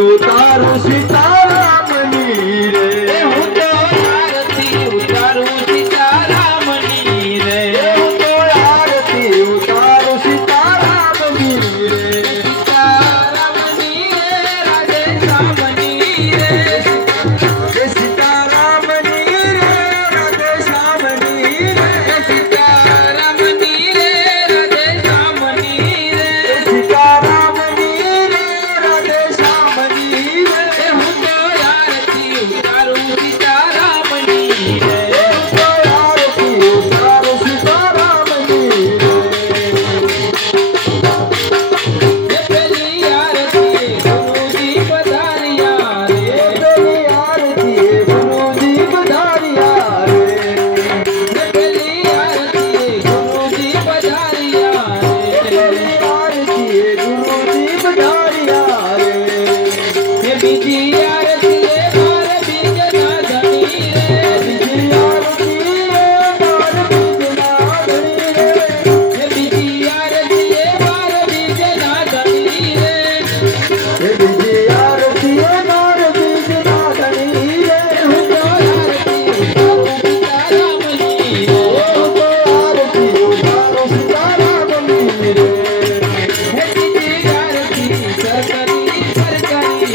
you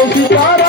Don't you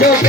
Go, go.